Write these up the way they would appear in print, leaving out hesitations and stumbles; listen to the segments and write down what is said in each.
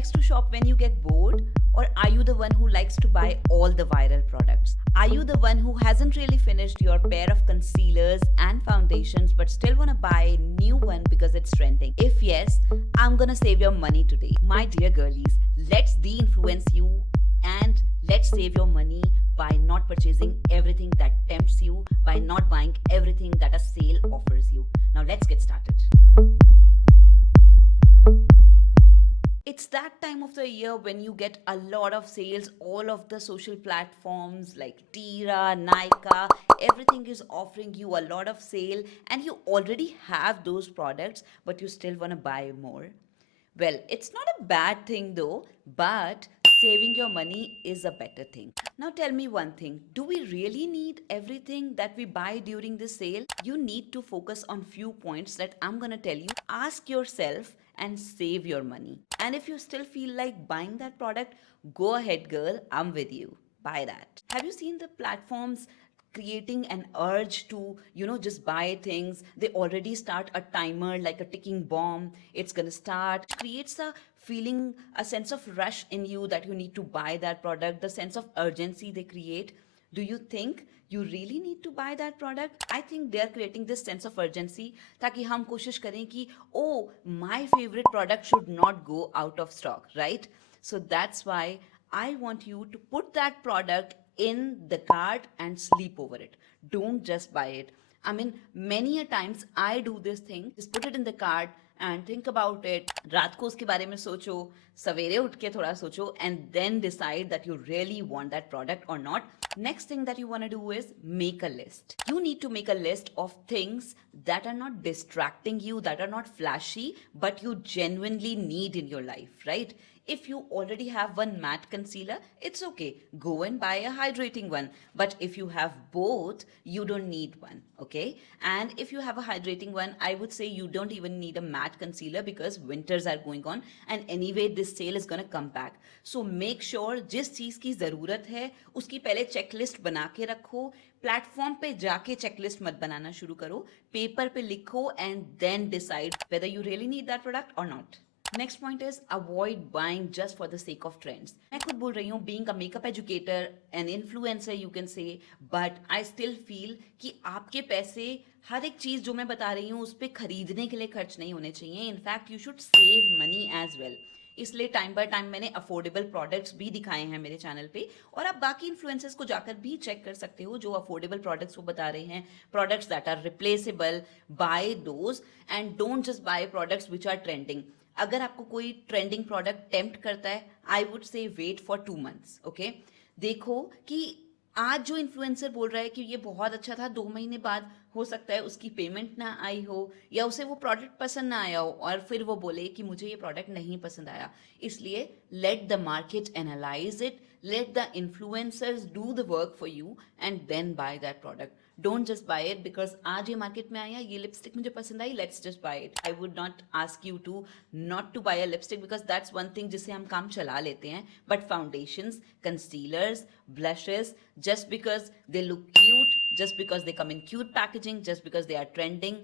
likes to shop when you get bored? Or are you the one who likes to buy all the viral products? Are you the one who hasn't really finished your pair of concealers and foundations but still want to buy a new one because it's trending? If yes, I'm gonna save your money today. My dear girlies, let's de-influence you and let's save your money by not purchasing everything that tempts you, by not buying everything that a sale offers you. Now let's get started. It's that time of the year when you get a lot of sales. All of the social platforms like Tira, Nika, everything is offering you a lot of sale, and you already have those products, but you still want to buy more. Well, it's not a bad thing though, but saving your money is a better thing. Now, tell me one thing, do we really need everything that we buy during the sale? You need to focus on few points that I'm gonna tell you. Ask yourself and save your money. And if you still feel like buying that product, go ahead, girl, I'm with you. Buy that. Have you seen the platforms creating an urge to just buy things? They already start a timer like a ticking bomb. It's going to start. It creates a feeling, a sense of rush in you that you need to buy that product. The sense of urgency they create, do you think you really need to buy that product? I think they are creating this sense of urgency ताकि हम कोशिश करें कि oh, my favorite product should not go out of stock, right? So that's why I want you to put that product in the cart and sleep over it. Don't just buy it. I mean, many a times I do this thing. Just put it in the cart and think about it. रात को उसके बारे में सोचो, सवेरे उठ के थोड़ा सोचो, and then decide that you really want that product or not. Next thing that you want to do is make a list. You need to make a list of things that are not distracting you, that are not flashy, but you genuinely need in your life, right? If you already have one matte concealer, it's okay. Go and buy a hydrating one. But if you have both, you don't need one, okay? And if you have a hydrating one, I would say you don't even need a matte concealer because winters are going on and anyway this sale is gonna come back. So make sure जिस चीज़ की ज़रूरत है उसकी पहले checklist बना के रखो. Platform पे जाके चेकलिस्ट मत बनाना शुरू करो. पेपर पे लिखो and then decide whether you really need that product or not. Next point is avoid buying just for the sake of trends. मैं खुद बोल रही हूँ, being a makeup educator, an influencer you can say, but I still feel कि आपके पैसे हर एक चीज़ जो मैं बता रही हूँ उस पर खरीदने के लिए खर्च नहीं होने चाहिए. In fact, you should save money as well. इसलिए टाइम बाय टाइम मैंने अफोर्डेबल प्रोडक्ट्स भी दिखाए हैं मेरे चैनल पे, और आप बाकी इन्फ्लुएंसर्स को जाकर भी चेक कर सकते हो जो अफोर्डेबल प्रोडक्ट्स वो बता रहे हैं, products that are replaceable. Buy those and don't just buy products which are trending. अगर आपको कोई ट्रेंडिंग प्रोडक्ट टेम्प्ट करता है, I would say wait for 2 months, okay? देखो कि आज जो इन्फ्लुएंसर बोल रहा है कि ये बहुत अच्छा था, 2 महीने बाद हो सकता है उसकी पेमेंट ना आई हो या उसे वो प्रोडक्ट पसंद ना आया हो और फिर वो बोले कि मुझे ये प्रोडक्ट नहीं पसंद आया. इसलिए let the market analyse it, let the influencers do the work for you and then buy that product. Don't just buy it because आज ये मार्केट में आया, ये लिपस्टिक मुझे पसंद आई, let's just buy it. I would not ask you to not to buy a lipstick because that's one thing जिससे हम काम चला लेते हैं. But foundations, concealers, blushes, just because they look cute, just because they come in cute packaging, just because they are trending,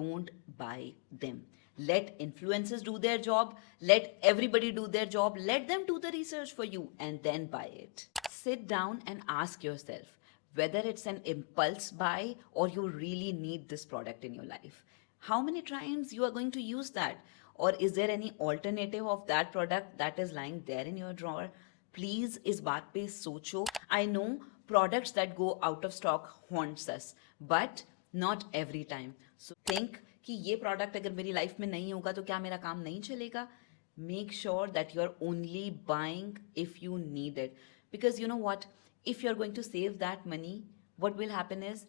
don't buy them. Let influencers do their job. Let everybody do their job. Let them do the research for you and then buy it. Sit down and ask yourself whether it's an impulse buy or you really need this product in your life. How many times you are going to use that? Or is there any alternative of that product that is lying there in your drawer? Please इस बात पे सोचो. I know products that go out of stock haunts us, but not every time. So think कि ये product अगर मेरी life में नहीं होगा तो क्या मेरा काम नहीं चलेगा? Make sure that you're only buying if you need it. Because you know what? If you're going to save that money, what will happen is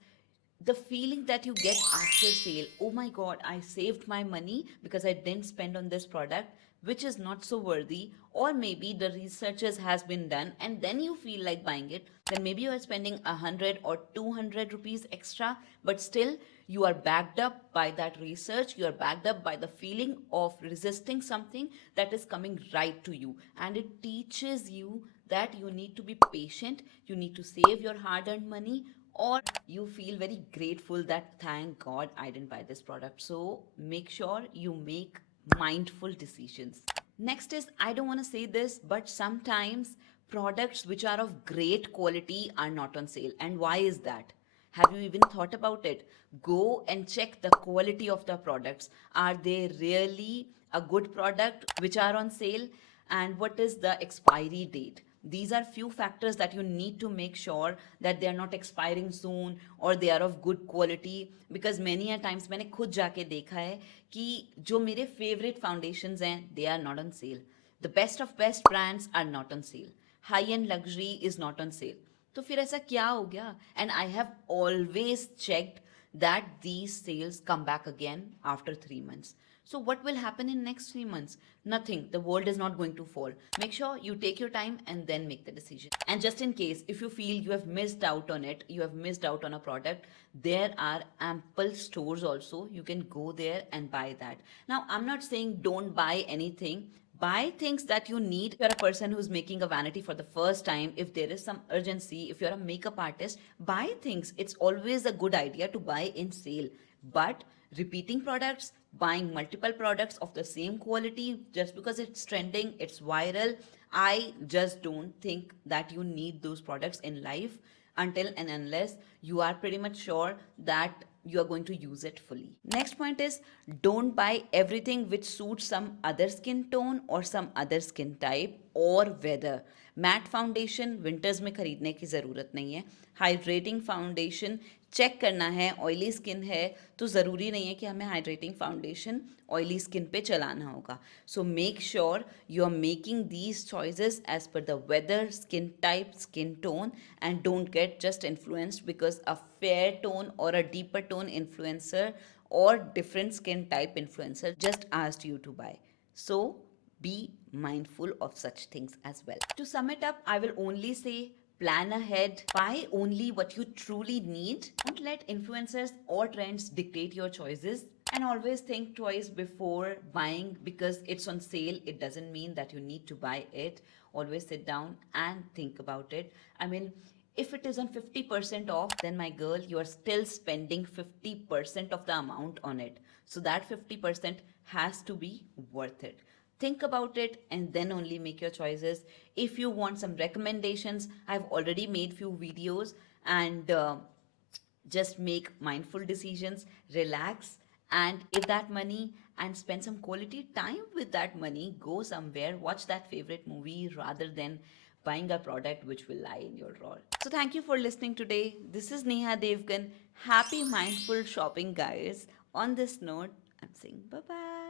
the feeling that you get after sale, oh my god, I saved my money because I didn't spend on this product, which is not so worthy, or maybe the researches has been done and then you feel like buying it, then maybe you are spending 100 or 200 rupees extra, but still you are backed up by that research, you are backed up by the feeling of resisting something that is coming right to you, and it teaches you that you need to be patient, you need to save your hard earned money, or you feel very grateful that thank god I didn't buy this product. So make sure you make mindful decisions. Next is, I don't want to say this, but sometimes products which are of great quality are not on sale. And why is that? Have you even thought about it? Go and check the quality of the products. Are they really a good product which are on sale? And what is the expiry date? These are few factors that you need to make sure that they are not expiring soon or they are of good quality, because many a times मैंने खुद जाके देखा है कि जो मेरे favorite foundations हैं they are not on sale. The best of best brands are not on sale. High end luxury is not on sale. तो फिर ऐसा क्या हो गया? And I have always checked that these sales come back again after 3 months. So what will happen in next 3 months? Nothing. The world is not going to fall. Make sure you take your time and then make the decision. And just in case, if you feel you have missed out on it, you have missed out on a product, there are ample stores also. You can go there and buy that. Now, I'm not saying don't buy anything. Buy things that you need. If you're a person who's making a vanity for the first time, if there is some urgency, if you're a makeup artist, buy things. It's always a good idea to buy in sale. But repeating products, buying multiple products of the same quality just because it's trending, it's viral, I just don't think that you need those products in life until and unless you are pretty much sure that you are going to use it fully. Next point is, don't buy everything which suits some other skin tone or some other skin type or weather. Matte foundation winters में खरीदने की ज़रूरत नहीं है. Hydrating foundation check करना है, oily skin है तो ज़रूरी नहीं है कि हमें हाइड्रेटिंग फाउंडेशन ऑयली स्किन पे चलाना होगा. So make sure you are making these choices as per the weather, skin type, skin tone, and don't get just influenced because a fair tone or a deeper tone influencer or different skin type influencer just asked you to buy. So be mindful of such things as well. To sum it up, I will only say, plan ahead, buy only what you truly need. Don't let influencers or trends dictate your choices. And always think twice before buying, because it's on sale. It doesn't mean that you need to buy it. Always sit down and think about it. I mean, if it is on 50% off, then my girl, you are still spending 50% of the amount on it. So that 50% has to be worth it. Think about it and then only make your choices. If you want some recommendations, I've already made few videos, and just make mindful decisions, relax, and if that money, and spend some quality time with that money. Go somewhere, watch that favorite movie rather than buying a product which will lie in your drawer. So thank you for listening today. This is Neha Devgan. Happy mindful shopping, guys. On this note, I'm saying bye bye.